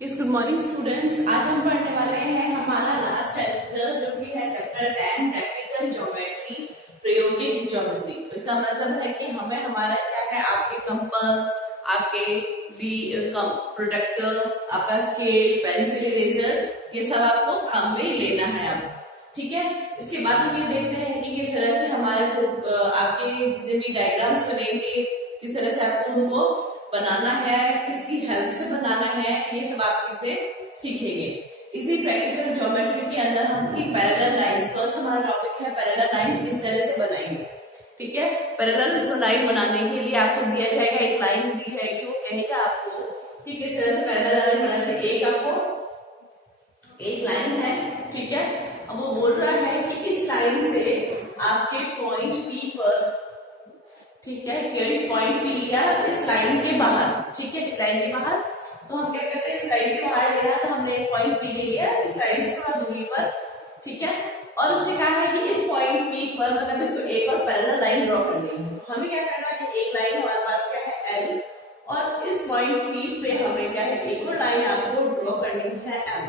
Good morning students. आज हम पढ़ने वाले हैं हमारा लास्ट चैप्टर जो कि है चैप्टर 10 प्रैक्टिकल ज्योमेट्री, प्रायोगिक ज्योमेट्री। इसका मतलब है कि हमें हमारा क्या है, आपके कंपास, आपके प्रोटेक्टर, आपका स्केल, पेंसिल, इरेजर, ये सब आपको काम में लेना है अब। ठीक है, इसके बाद हम ये देखते हैं कि किस तरह से हमारे आपके जितने भी डायग्राम्स बनेंगे, किस तरह से आपको उनको बनाना है, किसकी हेल्प से बनाना है, ये सब आप चीजें सीखेंगे। इसी प्रैक्टिकल ज्योमेट्री के अंदर हम की पैरेलल लाइंस, फर्स्ट हमारा टॉपिक है पैरेलल लाइंस किस तरह से बनाएंगे। ठीक है, पैरेलल लाइन बनाने के लिए आपको दिया जाएगा, एक लाइन दी जाएगी, वो कहेगा आपको कि किस तरह से पैरेलल लाइन बनाते हैं। एक आपको एक लाइन है, ठीक है, अब वो बोल रहा है कि इस लाइन से आपके पॉइंट पी पर, ठीक है, कोई पॉइंट पी लिया इस लाइन के बाहर, ठीक है, इस लाइन के बाहर, तो हम क्या करते हैं, इस लाइन के बाहर लिया तो हमने एक पॉइंट पी ले लिया इस लाइन से थोड़ा दूरी पर, ठीक है, और उसने कहा है कि इस पॉइंट पी पर मतलब इसको एक और पैरेलल लाइन ड्रॉ करनी है। हमें क्या करना है, एक लाइन हमारे पास क्या है एल, और इस पॉइंट पी पे हमें क्या है, एक और लाइन आपको ड्रॉ करनी है एम।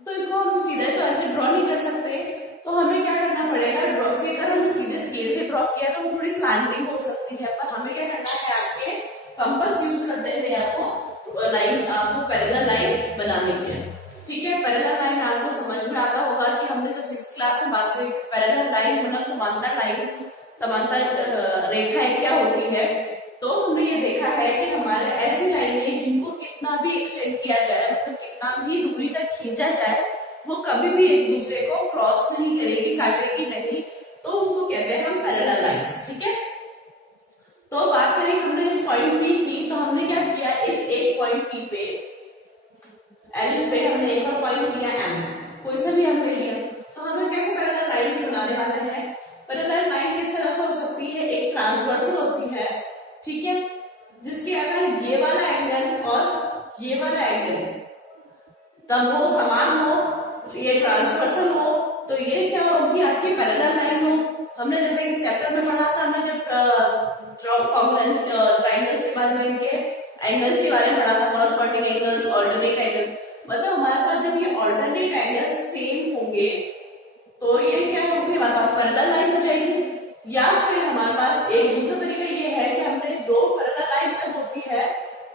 तो इसको हम सीधे तो ऐसे ड्रॉ नहीं कर सकते, तो हमें क्या करना पड़ेगा, ड्रॉ से अगर हम सीधे स्केल से ड्रॉ किया तो थोड़ी स्लैंटिंग हो सकती है, पर हमें क्या करना है, आपके कंपास यूज करते हुए आपको लाइन, आपको पैरेलल लाइन बनानी है। ठीक है, पैरेलल लाइन आपको समझ में आता होगा कि हमने जब 6th क्लास में बात करी पैरेलल लाइन मतलब समांतर लाइन, समांतर रेखाएं क्या होती है, तो हमने ये देखा है कि हमारे ऐसी लाइनें जिनको कितना भी एक्सटेंड किया जाए, मतलब कितना भी दूरी तक खींचा जाए, वो कभी भी एक दूसरे को क्रॉस नहीं करेगी, काटेगी नहीं, तो उसको कहते हैं हम पैरेलल लाइंस। ठीक है, तो बात करें हमने इस पॉइंट पी की, तो हमने क्या किया, इस एक पॉइंट पी पे एल पे हमने एक और पॉइंट लिया एम, कोई सा भी हमने लिया, तो हमें कैसे पैरेलल लाइंस बनाने वाले हैं। पैरेलल लाइन किस तरह से हो सकती है, एक ट्रांसवर्सल होती है, ठीक है, जिसके अगर ये वाला एंगल और ये वाला एंगल तब वो समान हो, ये ट्रांसवर्सल हो, तो ये क्या होगी, आपकी पैरेलल लाइन हो। हमने जैसे कि चैप्टर में पढ़ा था, हमने जब ट्राइंगल्स के बारे में, इनके एंगल्स के बारे में पढ़ा था, कॉरस्पॉन्डिंग एंगल्स, ऑल्टरनेट एंगल, मतलब हमारे पास जब ये ऑल्टरनेट एंगल सेम होंगे तो ये क्या होगी, हमारे पास पैरेलल लाइन हो जाएगी। या फिर हमारे पास एक दूसरा तरीका ये है कि हमने दो पैरेलल लाइन तब होती है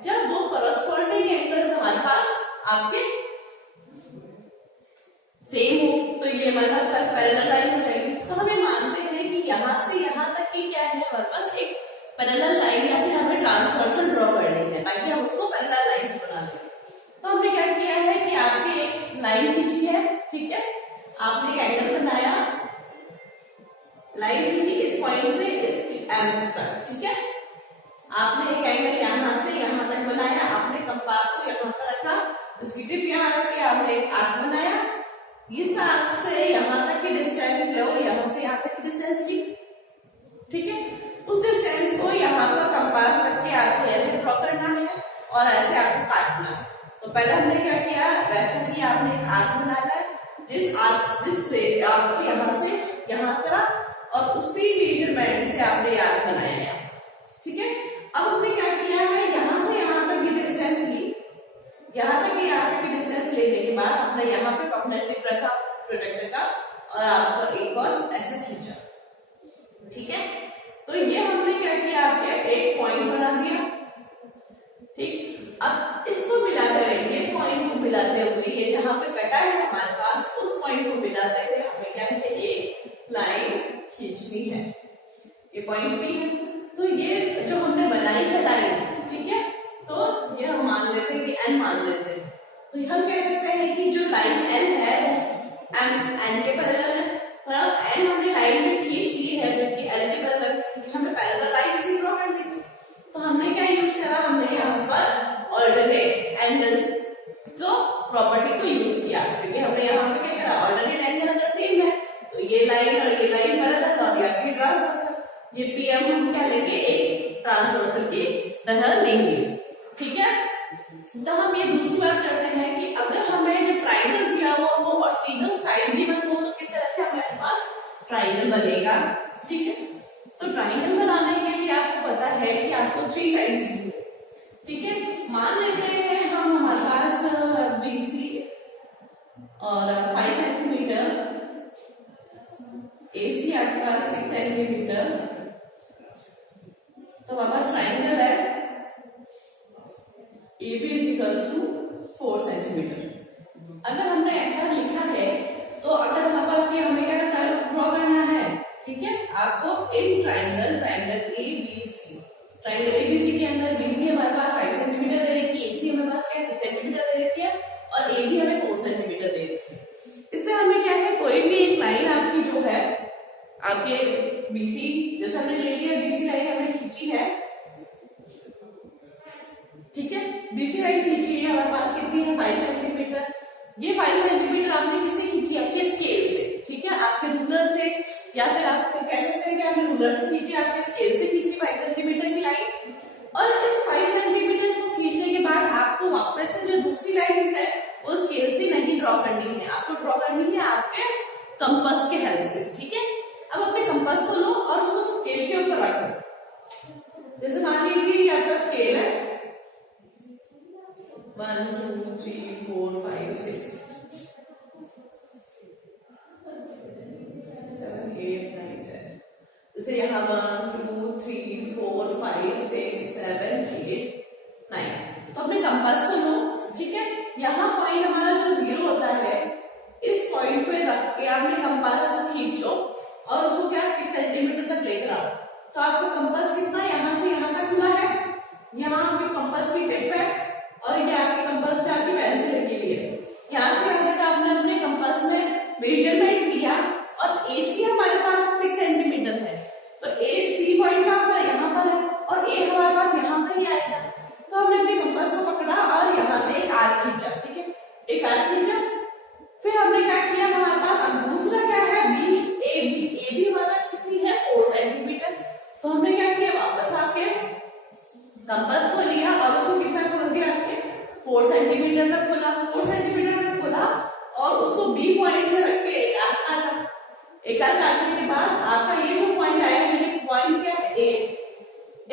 जब दो कॉरस्पॉन्डिंग एंगल्स हमारे पास आपके सेम हो, तो ये हमारे पास पैरेलल लाइन हो जाएगी। तो हमें मानते हैं कि यहाँ से यहाँ तक की क्या है, हमारे पास एक पैरेलल लाइन या फिर हमें ट्रांसवर्सल ड्रॉ करनी है ताकि हम उसको पैरेलल लाइन बना दें। तो हमने क्या किया है कि आपने एक लाइन खींची है, ठीक है, आपने एक एंगल बनाया, लाइन खींची इस पॉइंट से इस एम तक, ठीक है, आपने एक एंगल यहाँ से यहाँ तक बनाया, आपने कंपास को यहाँ पर रखा, उसकी टिप यहाँ रख के आपने एक आर्क बनाया, इस आर्क से यहाँ तक की डिस्टेंस लो, यहाँ से यहाँ तक की डिस्टेंस ली, ठीक है, उस डिस्टेंस को यहाँ पर कंपास रख के आपको ऐसे ड्रॉ करना है और ऐसे आपको काटना है। तो पहले हमने क्या किया, वैसे ही आपने एक आर्क बनाया, जिससे आपको यहाँ से यहाँ करा और उसी मेजरमेंट से आपने आर्क बनाया, ठीक है। अब हमने क्या किया है, यहाँ से यहाँ तक की डिस्टेंस ली, यहाँ तक की डिस्टेंस लेने के बाद हमने यहाँ पे अपना टिप रखा प्रोटेक्टर का और आपका एक और ऐसे खींचा, ठीक है। तो ये हमने क्या किया, आपके एक पॉइंट बना दिया, ठीक। अब इसको मिलाते हुए, ये पॉइंट को मिलाते हुए, ये जहां पे कटा है हमारे पास, उस पॉइंट को मिलाते हुए हमें क्या है, एक लाइन खींचनी है, ये पॉइंट भी है। तो ये जो हमने बनाई है लाइन, ठीक है, तो ये हम मान लेते हैं कि एन मान लेते हैं, तो हम कह सकते हैं कि जो लाइन एन है वो एन के पैरेलल है, और एन हमने लाइन जो खींच ली है जो कि एल के पैरेलल, हमें पैरेलल लाइन इसी ड्रॉ करनी थी, तो हमने क्या यूज करा, हमने यहाँ पर ऑल्टरनेट एंगल्स को प्रॉपर्टी को यूज किया, क्योंकि हमने यहाँ पे क्या करा, ऑल्टरनेट एंगल अगर सेम है तो ये लाइन और ये लाइन पैरेलल और ये आपकी ट्रांसवर्सल, ये पीएम हम क्या लेंगे, एक ट्रांसवर्सल की तरह लेंगे, ठीक है। तो हम ये दूसरी बात करते हैं कि अगर हमें जो ट्राइंगल दिया हुआ हो और तीनों साइड गिवन हो तो किस तरह से हमारे पास ट्राइंगल बनेगा, ठीक है। तो ट्राइंगल बनाने के लिए आपको पता है कि आपको 3 साइड्स चाहिए, ठीक है। मान लेते हैं हम, हमारे पास और 5 सेंटीमीटर, AC आपके पास 6 सेंटीमीटर, तो हमारे पास ट्राइंगल है AB इक्वल्स टू 4 सेंटीमीटर। अगर हमने ऐसा लिखा है तो अगर हमारे पास ये हमें क्या ड्रॉ करना है, ठीक है, आपको in triangle ABC, triangle ABC के अंदर BC हमारे पास 5 सेंटीमीटर दे रखी है, AC हमारे पास क्या है 6 सेंटीमीटर दे रखी है और AB हमें 4 सेंटीमीटर दे रखी है। इससे हमें क्या है, कोई भी एक लाइन आपकी जो है आपके BC, जैसे हमने ले लिया BC लाइन हमने खींची है, ठीक है, BC लाइन खींची है हमारे पास कितनी है 5 सेंटीमीटर। ये 5 सेंटीमीटर आपने किससे खींची, आपके स्केल से, ठीक है, आपके रूलर से, या फिर आप कह सकते हैं कि आपने रूलर से खींची, आपके स्केल से खींची 5 सेंटीमीटर की लाइन। और इस 5 सेंटीमीटर को खींचने के बाद आपको वापस से जो दूसरी लाइन है वो स्केल से नहीं ड्रॉ करनी है, आपको ड्रॉ करनी है आपके कंपास के हेल्प से, ठीक है। अब अपने कंपास को लो और उसको स्केल के ऊपर रखो। जैसे मान लीजिए ये आपका स्केल है 1 2 3 4 5 6 7 8 9 10, जैसे यहाँ 1 2 3 4 5 6 7 8 9। तो अपने कंपास को लो, ठीक है, यहाँ पॉइंट हमारा जो 0 होता है इस पॉइंट पे रख के आपने कंपास को खींचो और उसको क्या 6 सेंटीमीटर तक लेकर आओ। तो आपका कंपास कितना यहाँ से यहाँ तक खुला है, यहाँ आपके कंपास की टिप है और ये आपके कंपास पे आपकी पेंसिल लगी हुई है। यहाँ से यहाँ तक आपने अपने कंपास में मेजरमेंट लिया और AC हमारे पास 6 सेंटीमीटर है, तो AC पॉइंट का हमारा यहाँ पर है और A हमारे पास यहाँ पर ही आएगा। तो हमने अपने कंपास को पकड़ा और यहाँ से एक आर्क खींचा, ठीक है, एक आर्क खींचा। फिर हमने क्या किया, हमारे पास अब दूसरा क्या है AB हमारा कितनी है 4 सेंटीमीटर। तो हमने क्या किया, वापस आके कंपास को लिया और उसको कितना खोल दिया, आपके 4 सेंटीमीटर तक खोला, 4 सेंटीमीटर तक खोला और उसको B पॉइंट से रख के एक आर्क काटा। एक आर्क काटने के बाद आपका ये जो पॉइंट आया है, ये पॉइंट क्या है A,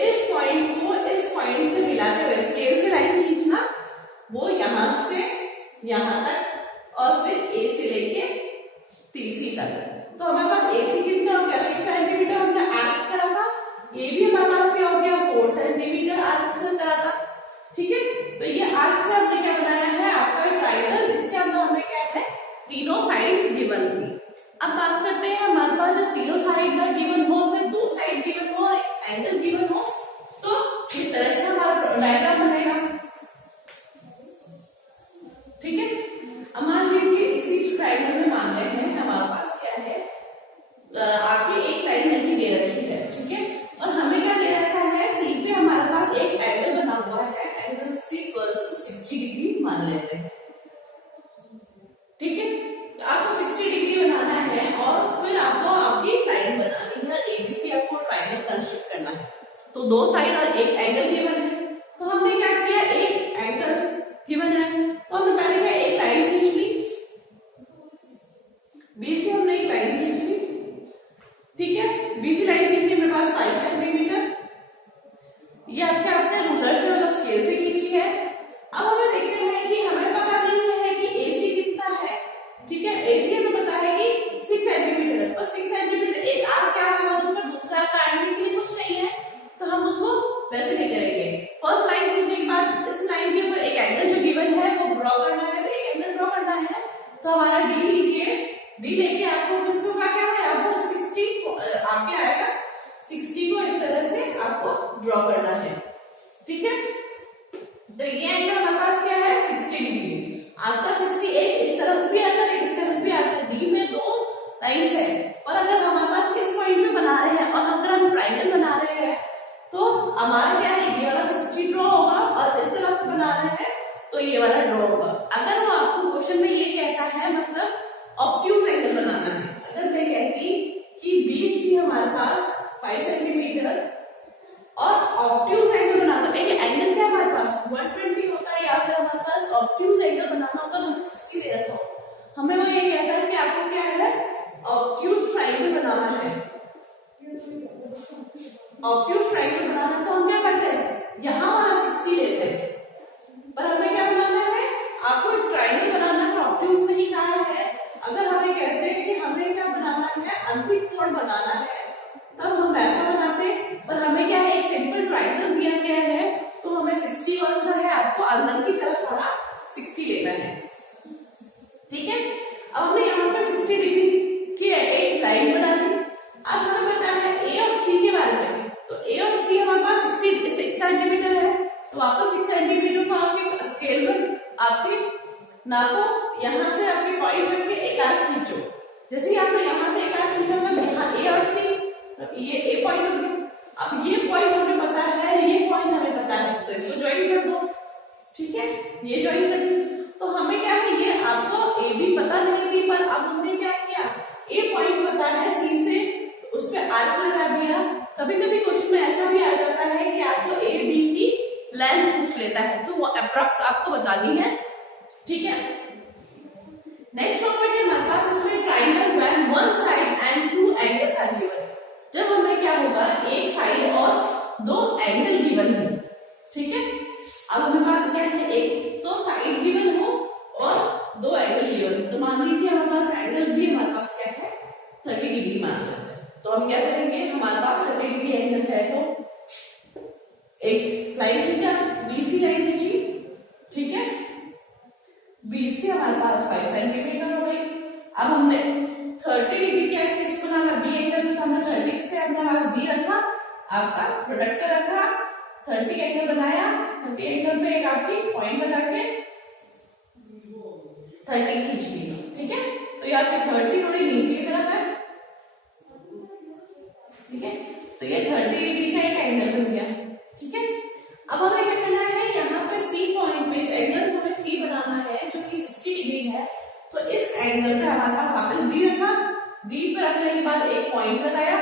इस पॉइंट को इस पॉइंट से मिलाते हुए स्केल से लाइन खींचना, वो यहाँ से यहाँ तक और फिर A से लेके TC तक। तो हमारे पास AC कितना हो गया 6 सेंटीमीटर हमने आर्क करा था, ये भी हमारे पास क्या हो गया 4 सेंटीमीटर आर्क से करा था, ठीक है। तो ये आर्क से हमने क्या बनाया है, आपका ट्राइंगल, इसके अंदर हमें क्या है तीनों साइड्स गिवन थी। अब बात करते हैं हमारे पास जब तीनों साइड ना गिवन हो, सिर्फ 2 साइड गिवन हो और एक एंगल गिवन हो, तो इस तरह से हमारा डायग्राम बनेगा, ठीक है। अब मान लीजिए इसी ट्राइंगल में मान लेते हैं हमारे पास क्या है, आपकी एक लाइन नहीं दे रखी है, ठीक है, और हमें क्या दे रखा है, सी पे हमारे पास एक एंगल बना हुआ है, एंगल C = 60 डिग्री मान लेते हैं, ठीक है। तो आपको 60 डिग्री बनाना है और फिर आपको आपकी लाइन बनानी है, ABC आपको ट्राइंगल कंस्ट्रक्ट करना है। तो 2 साइड और एक एंगल गिवन है, तो हमने क्या किया, एक एंगल गिवन है तो हमने पहले क्या एक लाइन खींच ली, BC हमने एक लाइन खींच ली, ठीक है, BC लाइन खींचने मेरे पास 5 सेंटीमीटर, ये आपके अपने रूलर से मतलब स्केल से खींची है। अब हमें देखते हैं कि हमें पता नहीं है कि AC कितना है, ठीक है, AC हमें पता है कि 6 सेंटीमीटर है, और 6 सेंटीमीटर एक आर्क क्या होगा जो पर दूसरा काटने के लिए कुछ नहीं है, तो हम उसको वैसे नहीं करेंगे। फर्स्ट लाइन खींचने के बाद इस लाइन के ऊपर एक एंगल जो गिवन है वो ड्रॉ करना है, तो एक एंगल ड्रॉ करना है, तो हमारा D लीजिए, D लेके आपको किसको क्या है, आपको 60 आपके आएगा, 60 को इस तरह से आपको ड्रॉ करना है, ठीक है। तो ये एंगल हमारे पास क्या है 60 डिग्री, आपका 60 एक इस तरफ भी आता है, इस तरफ भी आता है, D में 2 लाइन्स है, और अगर हमारे पास इस पॉइंट पे बना रहे हैं और अगर हम ट्राइंगल बना रहे हैं तो हमारा क्या है, ये वाला 60 ड्रॉ होगा और इस तरफ बना रहे हैं तो ये वाला ड्रॉ होगा। अगर वो आपको क्वेश्चन में ये कहता है मतलब ऑब्ट्यूज एंगल बनाना है, अगर मैं कहती कि BC हमारे पास 5 सेंटीमीटर और ऑब्ट्यूज एंगल बनाना, एंगल क्या हमारे पास 120 होता है, या फिर हमारे पास ऑब्ट्यूज एंगल बनाना होता है, हमें 60 दे रखा हो, हमें वो ये कहता है कि आपको क्या है ऑब्ट्यूज ट्राइंगल बनाना है, ऑब्ट्यूज ट्राइंगल बनाना है, तो हम क्या करते हैं यहाँ वहां 60 लेते हैं, पर हमें क्या बनाना है, आपको ट्राइंगल बनाना है, ऑब्ट्यूज नहीं कहा है, अंतिम कोण बनाना है तब हम वैसा बनाते, पर हमें क्या है एक सिंपल ट्राइंगल दिया गया है तो हमें 60 कौन सा है, आपको अंदर की तरफ वाला 60 लेना है। ठीक है, अब हमने यहाँ पर 60 डिग्री की एक लाइन बना ली। अब हमें पता है ए और सी के बारे में, तो ए और सी हमारे पास 6 सेंटीमीटर है, तो वापस 6 सेंटीमीटर को आपके स्केल में आपके नापो, यहाँ से आपके पॉइंट रख के एक आर्क खींचो। जैसे ही आपने यहाँ से एक आर्क खींचा मतलब यहाँ ए और सी, ये ए पॉइंट हो गया। अब ये पॉइंट हमें पता है, ये पॉइंट हमें पता है, तो इसको ज्वाइन कर दो। ठीक है, ये ज्वाइन कर दी। तो हमें क्या है, ये आपको ए भी पता नहीं थी, पर अब हमने क्या किया, ए पॉइंट पता है सी से, तो उस पर आर्क लगा दिया। कभी कभी क्वेश्चन में ऐसा भी आ जाता है कि आपको ए बी की लेंथ पूछ लेता है, तो वो अप्रॉक्स आपको बतानी है। ठीक है, नेक्स्ट टॉपिक है हमारे पास इसमें triangle when one side and two angles are given. जब हमें क्या होगा, एक साइड और दो एंगल गिवन है। ठीक है, अब हमारे पास क्या है, एक तो साइड गिवन हो और दो एंगल गिवन। तो मान लीजिए हमारे पास एंगल भी हमारे पास क्या है 30 डिग्री मान लो, तो हम क्या करेंगे, हमारे पास 30 डिग्री एंगल है तो एक लाइन खींचा, बीसी लाइन खींची। ठीक है, बी से हमारे पास 5 सेंटीमीटर हो गई। अब हमने 30 डिग्री क्या किस बनाना, बी एंगल तो हमने 30 से अपने पास डी रखा, आपका प्रोडक्टर रखा, 30 एंगल बनाया, 30 एंगल पे एक आपकी पॉइंट लगा के 30 खींच ली। ठीक है, तो ये आपकी 30 थोड़ी नीचे की तरफ है। ठीक है, तो ये 30 डिग्री का एक एंगल बन गया। ठीक है, अब हमें क्या करना है, यहाँ पे सी पॉइंट पे इस एंगल को हमें सी बनाना है जो कि 60 डिग्री है। तो इस एंगल पे हमारे पास वापस डी रखा, डी पे रखने के बाद एक पॉइंट लगाया,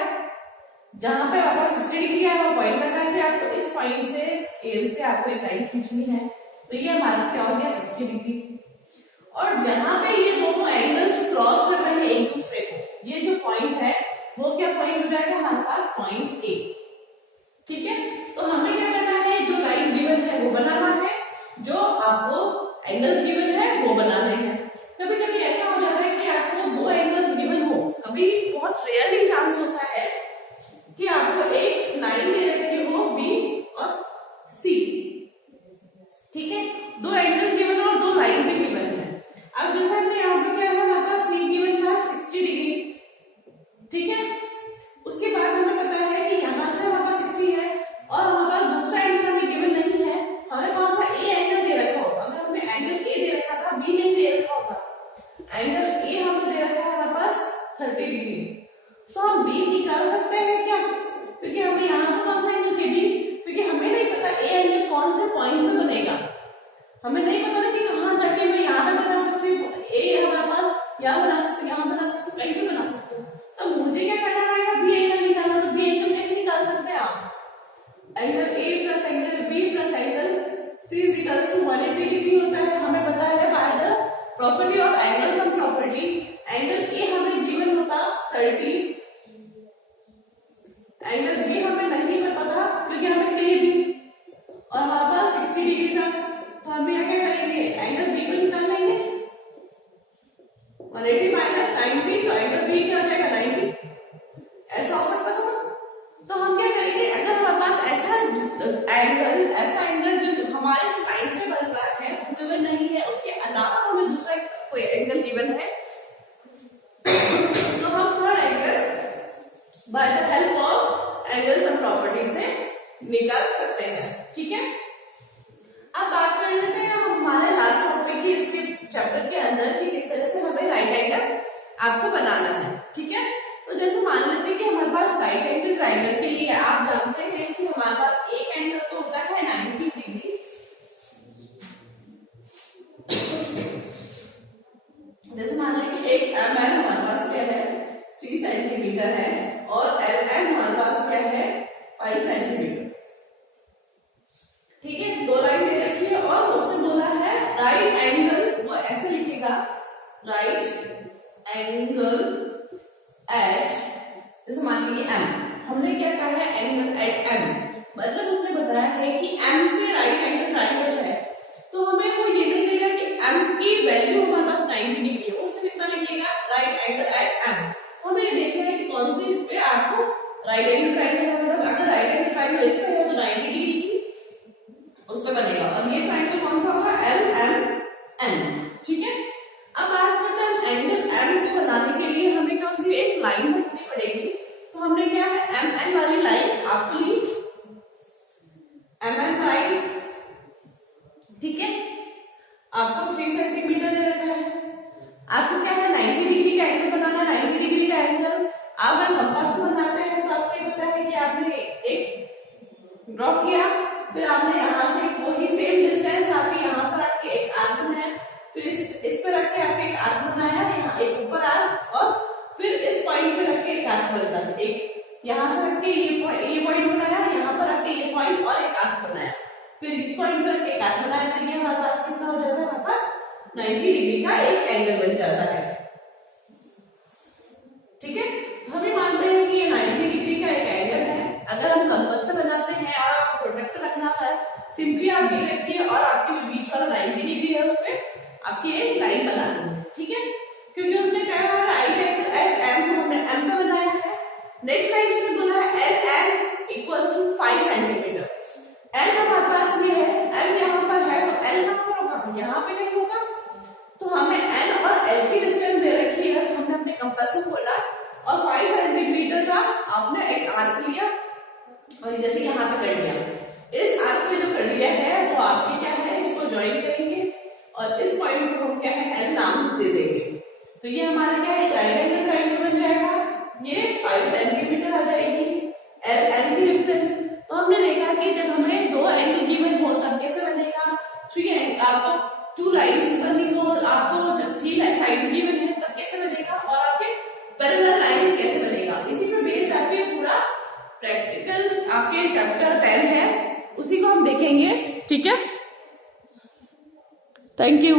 जहां पे हमारे पास 60 डिग्री है वो पॉइंट लगा के आपको इस पॉइंट से स्केल से आपको एक लाइन खींचनी है। तो ये हमारा क्या हो गया 60 डिग्री। और जहां पे ये दोनों एंगल्स क्रॉस कर रहे हैं एक दूसरे को, ये जो पॉइंट है वो क्या पॉइंट हो जाएगा हमारे पास, पॉइंट ए। ठीक है, तो हमें क्या करना है, जो लाइन गिवन है वो बनाना है, जो आपको एंगल्स गिवन है वो बनाने हैं। कभी कभी ऐसा हो जाता है कि आपको दो एंगल्स गिवन हो, कभी बहुत रेयरली चांस होता है कि आपको एक लाइन दे रखी हो बी और सी। ठीक है, दो एंगल गिवन और दो लाइन भी गिवन है। अब जैसा कि यहाँ पे क्या है, हमारे पास सी गिवन था 60 डिग्री। ठीक है, उसके बाद हमें पता है कि यहाँ से हमारे पास 60 है और हमारे पास दूसरा एंगल हमें गिवन नहीं है। हमें कौन सा ए एंगल दे रखा हो, अगर हमें एंगल ए दे रखा था, बी नहीं दे रखा होता, एंगल ए हमें दे रखा है हमारे पास 30 डिग्री, तो हम बी निकाल सकते हैं क्या, क्योंकि हमें यहाँ पर कौन सा एंगल चाहिए बी, क्योंकि हमें नहीं पता ए एंगल कौन से पॉइंट में बनेगा, हमें नहीं पता कि कहाँ जाके मैं यहाँ पे बना सकती हूँ, ए हमारे पास यहाँ बना सकती हूँ, यहाँ बना सकती हूँ, कहीं भी बना सकती हूँ। तो मुझे क्या करना पड़ेगा, बी एंगल निकालना। तो बी एंगल कैसे निकाल सकते हैं आप, angle A plus angle B plus angle C is equals to 180 degree होता है। हमें पता है by the property of angle sum property, angle A हमें गिवन होता 30, एंगल बी हमें नहीं पता था क्योंकि हमें चाहिए बी, और हमारे पास 60 डिग्री था, तो हम यहाँ क्या करेंगे, एंगल बी को निकाल लेंगे, 180 माइनस 90, तो एंगल बी क्या हो जाएगा 90। ऐसा हो सकता था, तो हम क्या करेंगे, अगर हमारे पास ऐसा एंगल जो हमारे उस लाइन पे बन रहा है वो गिवन नहीं है, उसके अलावा हमें दूसरा कोई एंगल गिवन है, तो हम third angle by the help of angle sum property से निकाल सकते हैं। ठीक है, अब बात कर लेते हैं हम हमारे लास्ट टॉपिक की, इसके चैप्टर के अंदर कि किस तरह से हमें राइट एंगल आपको बनाना है। ठीक है, तो जैसे मान लेते हैं कि हमारे पास राइट एंगल ट्राइंगल के लिए आप जानते हैं कि हमारे पास एक एंगल तो होता है 90 डिग्री, जैसे मान लें कि एक एम एन हमारे पास क्या है 3 सेंटीमीटर है और एल एम हमारे पास क्या है 5 सेंटीमीटर। ठीक है, दो लाइन दे रखी है और उसने बोला है राइट एंगल, वो ऐसे लिखेगा राइट एंगल एट, जैसे मान लीजिए एम, हमने क्या कहा है एंगल एट एम, मतलब उसने बताया है कि एम पे राइट एंगल ट्राइंगल है, तो हमें वो ये नहीं मिलेगा कि एम की वैल्यू हमारे पास 90 डिग्री है, उसने कितना लिखिएगा राइट एंगल एट एम। हमें ये देखना है कि आपको क्या है 90 डिग्री का एंगल बनाना है। 90 डिग्री का एंगल अगर कंपास से बनाते हैं तो आपको ये पता है कि आपने एक ड्रॉ किया, फिर आपने यहाँ से वही सेम डिस्टेंस आपके यहाँ पर आपके एक आर्क बनाया, फिर इस पर रख के आपने एक आर्क बनाया, यहाँ एक ऊपर आर्क, और फिर इस पॉइंट पे रख के एक आर्क बनता है। एक यहाँ से रख के ये पॉइंट बनाया, यहाँ पर रख के ये पॉइंट और एक आर्क बनाया, फिर इस पॉइंट पर रख के एक आर्क बनाया, तो ये हमारे पास कितना हो जाता है, हमारे पास 90 डिग्री का एक एंगल बन जाता है। ठीक है, हमें मानते हैं कि ये 90 डिग्री का एक एंगल है। अगर हम कंपास से बनाते हैं और आपको प्रोडक्ट रखना है, सिंपली आप डी रखिए और आपके जो बीच वाला 90 डिग्री है उसमें आपकी एक लाइन बनानी है। ठीक है, क्योंकि उसने क्या कहा है आई एंगल एल एम को हमने एम पे बनाया है। नेक्स्ट लाइन इसने बोला है L M equals to 5 centimetre. L हमारे पास ये है, एल यहाँ पर है, तो एल कहाँ पर होगा, यहाँ पे कहीं होगा, तो हमें एन और एल की डिस्टेंस दे रखी है। हमने अपने कंपास को खोला और 5 सेंटीमीटर का आपने एक आर्क लिया और जैसे यहाँ पे कर दिया, इस आर्क पे जो कर दिया है वो आपके क्या है, इसको ज्वाइन करेंगे और इस पॉइंट को हम क्या है एल नाम दे देंगे। तो ये हमारा क्या है, राइट एंगल ट्रायंगल बन जाएगा। ये 5 सेंटीमीटर आ जाएगी एल एल की डिफरेंस। तो हमने देखा कि जब हमें दो एंगल गिवन हो तब कैसे बनेगा, 3 एंगल, आपको 2 लाइन्स बनी हो, आपको जब 3 साइड्स गिवन है तब कैसे बनेगा, और आपके पैरेलल लाइन्स कैसे बनेगा। इसी पे बेस आपके पूरा प्रैक्टिकल्स आपके चैप्टर 10 है, उसी को हम देखेंगे। ठीक है, थैंक यू।